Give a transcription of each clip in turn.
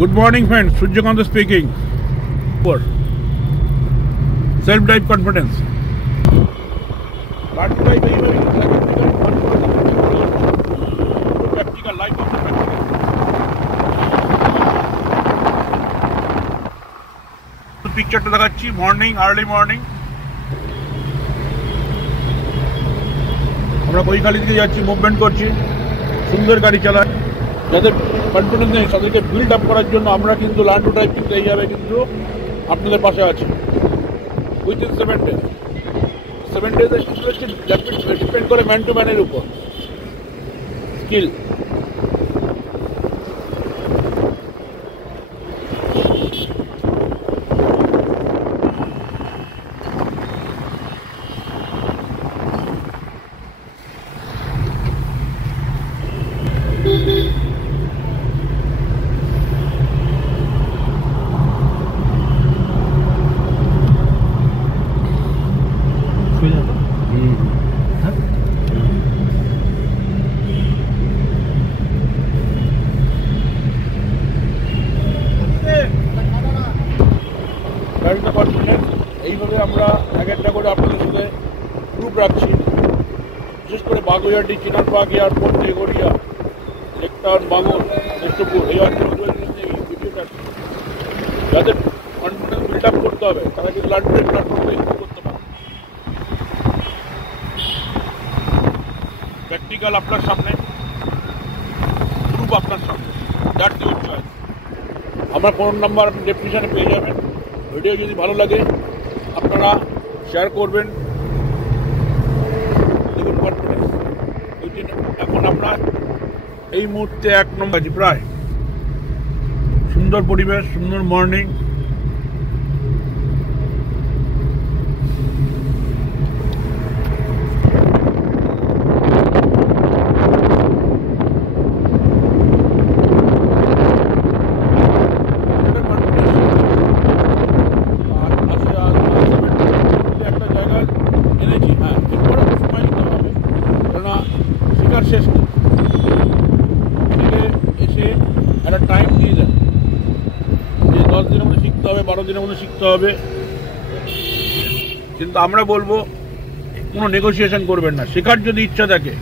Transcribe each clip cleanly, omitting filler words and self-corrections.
Good morning, friends. Surjakanta speaking. For self-drive confidence. Practical life of the practical. পিকচারটা দেখাচ্ছি morning early morning আমরা বইখালি দিকে যাচ্ছি, movement করছি, সুন্দর গাড়ি চালাই। যাদের কনফিডেন্স নেই তাদেরকে বিল্ড আপ করার জন্য আমরা কিন্তু লার্ন টু ড্রাইভ কিন্তু এইভাবে কিন্তু আপনাদের পাশে আছি। উইথিন 7 days 7 days ডিপেন্ড করে ম্যান টু ম্যানের উপর স্কিল। এইভাবে আমরা এক একটা করে আপনাদের সাথে গ্রুপ রাখছি, বিশেষ করে বাগুইয়াটি, চিনারবাগ, এয়ারপোর্ট, তেগড়িয়া, লেকটাউন, বাঙর, কৃষ্ণপুর, এই অঞ্চলগুলো ভিডিওটা যাদের কনফিডেন্স বিল্ড আপ করতে হবে তারা কিন্তু লার্ন টু ড্রাইভ প্ল্যাটফর্মে ইউজ করতে পারে। প্র্যাকটিক্যাল আপনার সামনে, গ্রুপ আপনার সামনে, দ্যাটস ইউর চয়েস। আমার ফোন নাম্বার আপনি ডেসক্রিপশনে পেয়ে যাবেন। ভিডিও যদি ভালো লাগে আপনারা শেয়ার করবেন। দেখুন কনফিডেন্স এখন আমরা এই মুহূর্তে 1 নম্বর আছি, প্রায় সুন্দর পরিবেশ, সুন্দর মর্নিং। শেষ এসে একটা টাইম দিয়ে দেন যে 10 দিনের মধ্যে শিখতে হবে, 12 দিনের মধ্যে শিখতে হবে, কিন্তু আমরা বলবো কোনো নেগোসিয়েশন করবেন না। শেখার যদি ইচ্ছা থাকে,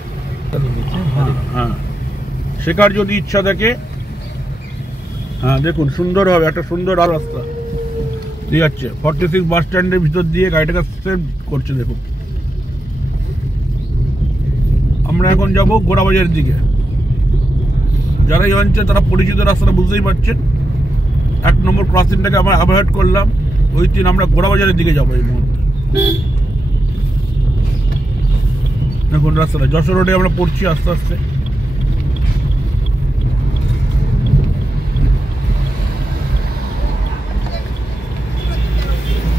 হ্যাঁ শেখার যদি ইচ্ছা থাকে, হ্যাঁ দেখুন সুন্দর হবে, একটা সুন্দর রাস্তা দিয়ে যাচ্ছে 46 বাস স্ট্যান্ডের ভিতর দিয়ে গাড়িটাকে সেভ করছে। দেখুন আমরা এখন যাব গোড়াবাজারের দিকে। যারা এই অঞ্চলে তারা পরিচিত রাস্তাটা বুঝতেই পারছেন। 1 নম্বর ক্রসিংটাকে আমরা অ্যাভয়েড করলাম, ওই দিন আমরা গোড়াবাজারের দিকে যাবো এই মুহূর্তে। দেখুন রাস্তাটা যশোর রোডে আমরা পড়ছি আস্তে আস্তে।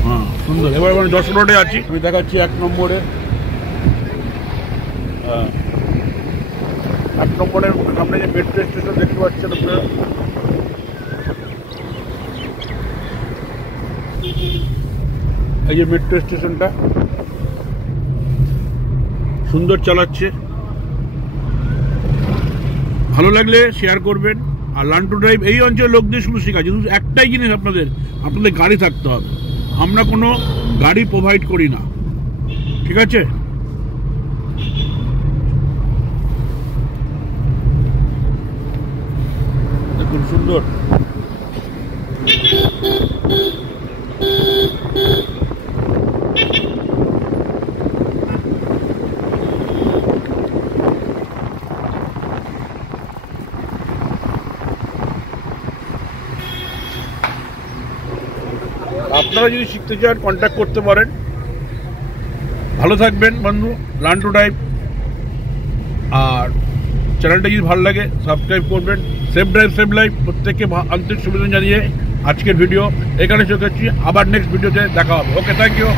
হ্যাঁ সুন্দর। এবার আমরা যশোর রোডে আছি, আমি দেখাচ্ছি 1 নম্বরে। 1 নম্বরের সামনে যে মেট্রো স্টেশন দেখতে পাচ্ছেন আপনারা, এই যে মেট্রো স্টেশনটা সুন্দর চালাচ্ছে। ভালো লাগলে শেয়ার করবেন। আর লার্ন টু ড্রাইভ এই অঞ্চলের লোকদের শুধু শেখাচ্ছে, শুধু একটাই জিনিস আপনাদের গাড়ি থাকতে হবে। আমরা কোনো গাড়ি প্রোভাইড করি না, ঠিক আছে? দেখুন সুন্দর। আপনারা যদি শিখতে চান কন্ট্যাক্ট করতে পারেন। ভালো থাকবেন বন্ধু। লার্ন টু ড্রাইভ, আর চ্যানেলটা যদি ভালো লাগে সাবস্ক্রাইব করবেন। সেফ ড্রাইভ সেভ লাইফ, প্রত্যেককে আন্তরিক শুভেচ্ছা জানিয়ে আজকের ভিডিও এখানে শেষ করছি। আবার নেক্সট ভিডিওতে দেখা হবে। ওকে, থ্যাংক ইউ।